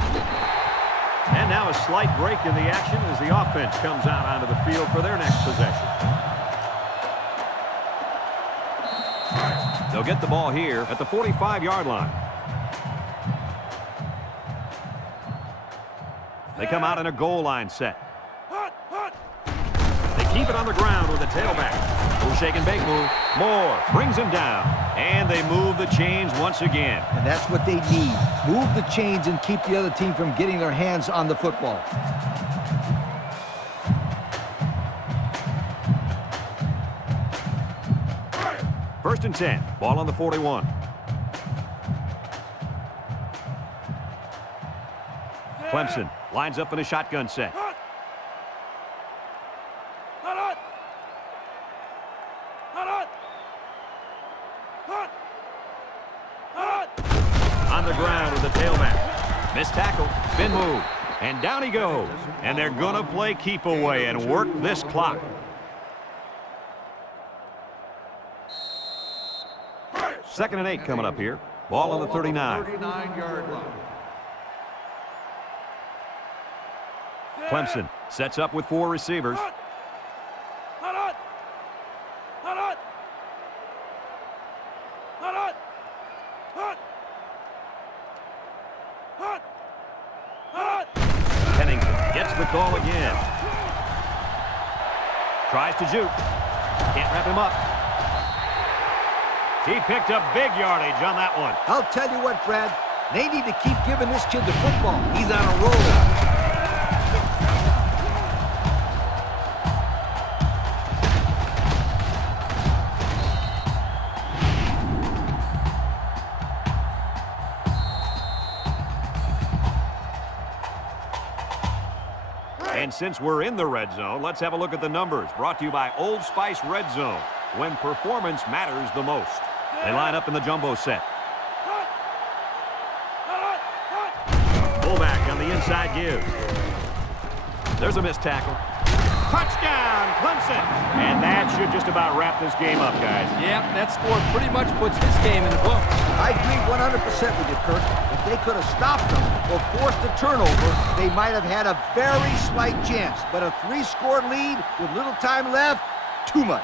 And now a slight break in the action as the offense comes out onto the field for their next possession. They'll get the ball here at the 45-yard line. They come out in a goal line set. They keep it on the ground with the tailback. Little shake and bake move. Moore brings him down. And they move the chains once again. And that's what they need. Move the chains and keep the other team from getting their hands on the football. First and 10. Ball on the 41. Clemson lines up in a shotgun set. On the ground with the tailback. Missed tackle. Spin move. And down he goes. And they're going to play keep away and work this clock. Second and 8 coming up here. Ball on the 39. 39-yard line. Clemson sets up with 4 receivers. Pennington gets the call again. Tries to juke. Can't wrap him up. He picked up big yardage on that one. I'll tell you what, Brad. They need to keep giving this kid the football. He's on a roll. And since we're in the red zone, let's have a look at the numbers. Brought to you by Old Spice Red Zone, when performance matters the most. They line up in the jumbo set. Fullback on the inside give. There's a missed tackle. Touchdown, Clemson! And that should just about wrap this game up, guys. Yep, that score pretty much puts this game in the books. I agree 100% with you, Kirk. If they could have stopped them or forced a turnover, they might have had a very slight chance. But a 3-score lead with little time left, too much.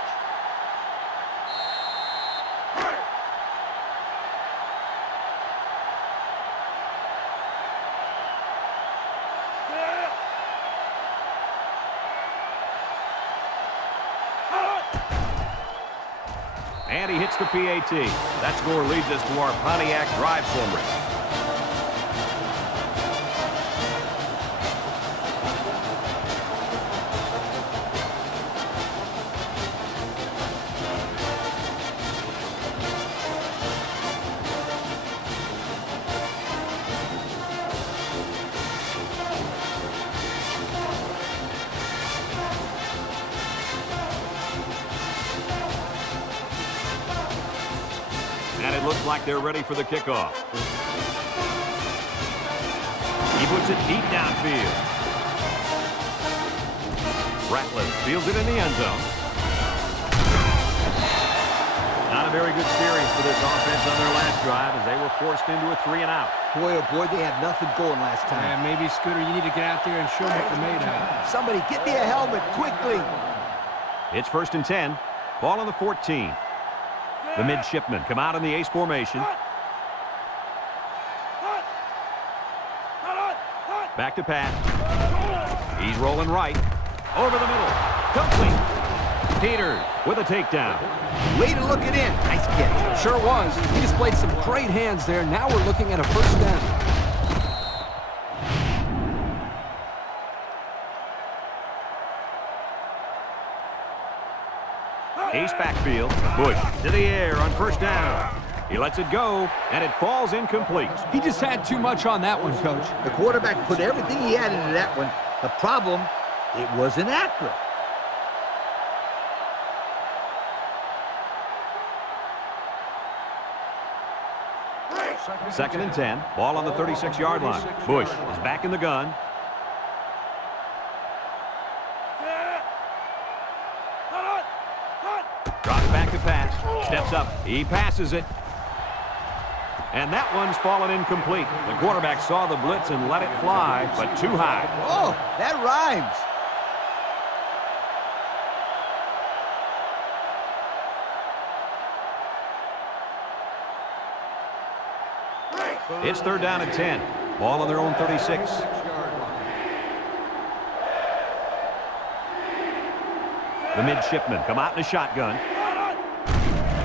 And he hits the PAT. That score leads us to our Pontiac drive summary. looks like they're ready for the kickoff. He puts it deep downfield. Ratliff fields it in the end zone. Not a very good series for this offense on their last drive as they were forced into a 3-and-out. Boy, oh boy, they had nothing going last time. Yeah, maybe, Scooter, you need to get out there and show them what you're made of. Somebody get me a helmet quickly. It's 1st and 10. Ball on the 14. The midshipmen come out in the ace formation. Back to pass. He's rolling right. Over the middle. Complete. Peters with a takedown. Way to look it in. Nice catch. Sure was. He displayed some great hands there. Now we're looking at a first down. Ace backfield. Bush to the air on first down. He lets it go, and it falls incomplete. He just had too much on that one, Coach. The quarterback put everything he had into that one. The problem, it wasn't accurate. Second and 10. Ball on the 36-yard line. Bush is back in the gun. Drops back to pass. Steps up. He passes it. And that one's fallen incomplete. The quarterback saw the blitz and let it fly, but too high. Oh, that rhymes. It's 3rd down and 10. Ball on their own 36. The midshipmen come out in a shotgun.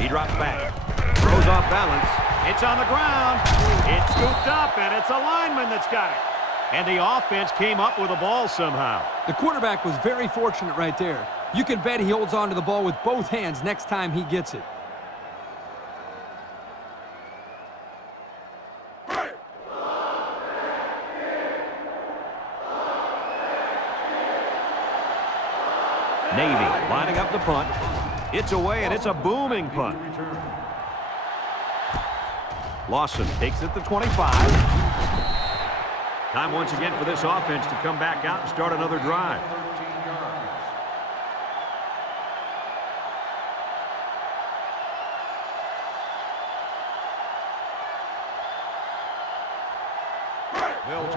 He drops back. Throws off balance. It's on the ground. It's scooped up, and it's a lineman that's got it. And the offense came up with the ball somehow. The quarterback was very fortunate right there. You can bet he holds on to the ball with both hands next time he gets it. Navy lining up the punt. It's away, and it's a booming punt. Lawson takes it to 25. Time once again for this offense to come back out and start another drive.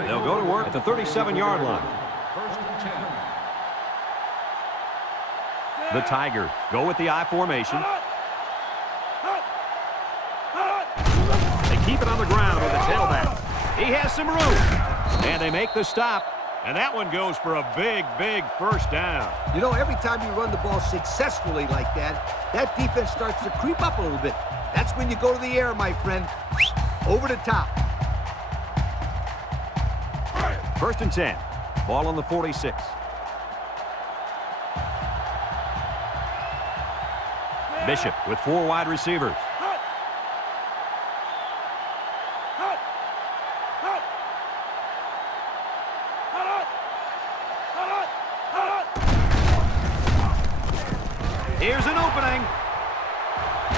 They'll go to work at the 37-yard line. The Tigers go with the I formation. They keep it on the ground with the tailback. He has some room. And they make the stop. And that one goes for a big, big first down. You know, every time you run the ball successfully like that, that defense starts to creep up a little bit. That's when you go to the air, my friend. Over the top. 1st and 10. Ball on the 46. Bishop with 4 wide receivers. Here's an opening.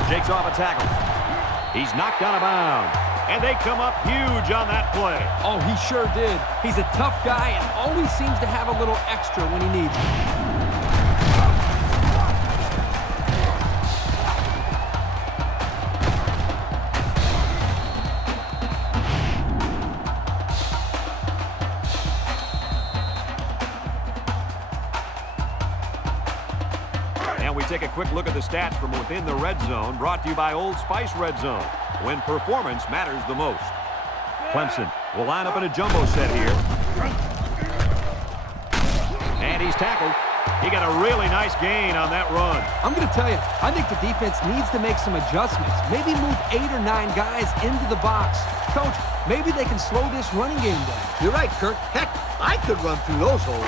Shakes off a tackle. He's knocked out of bounds. And they come up huge on that play. Oh, he sure did. He's a tough guy and always seems to have a little extra when he needs it. Take a quick look at the stats from within the red zone, brought to you by Old Spice Red Zone, when performance matters the most. Clemson will line up in a jumbo set here. And he's tackled. He got a really nice gain on that run. I'm going to tell you, I think the defense needs to make some adjustments. Maybe move 8 or 9 guys into the box. Coach, maybe they can slow this running game down. You're right, Kurt. Heck, I could run through those holes.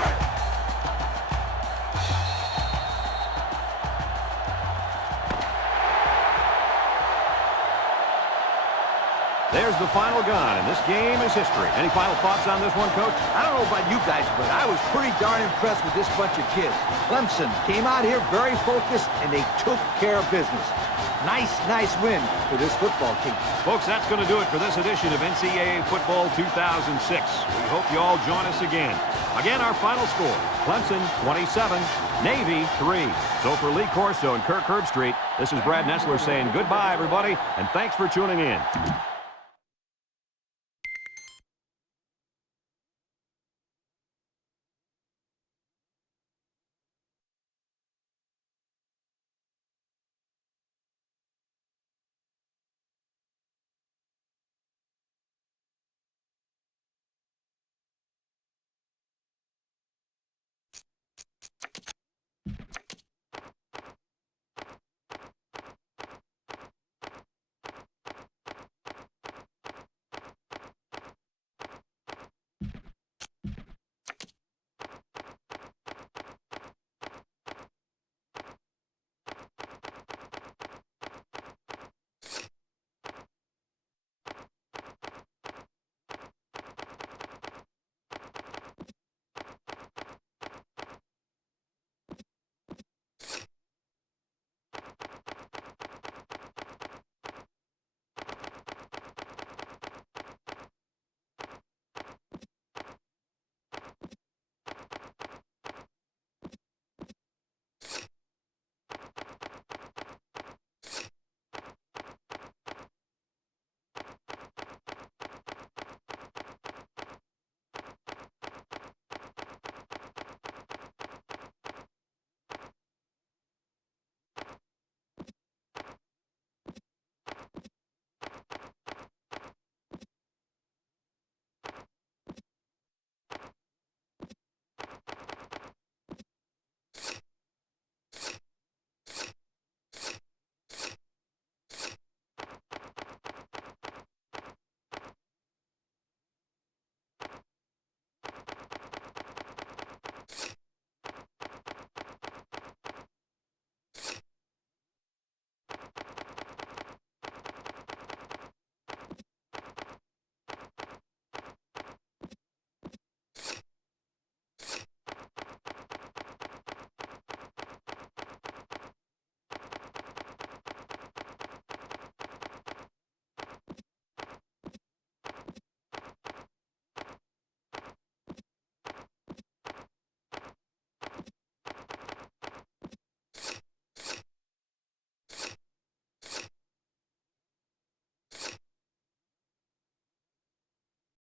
There's the final gun, and this game is history. Any final thoughts on this one, Coach? I don't know about you guys, but I was pretty darn impressed with this bunch of kids. Clemson came out here very focused, and they took care of business. Nice win for this football team. Folks, that's going to do it for this edition of NCAA Football 2006. We hope you all join us again. Again, our final score, Clemson 27, Navy 3. So for Lee Corso and Kirk Herbstreit, this is Brad Nessler saying goodbye, everybody, and thanks for tuning in.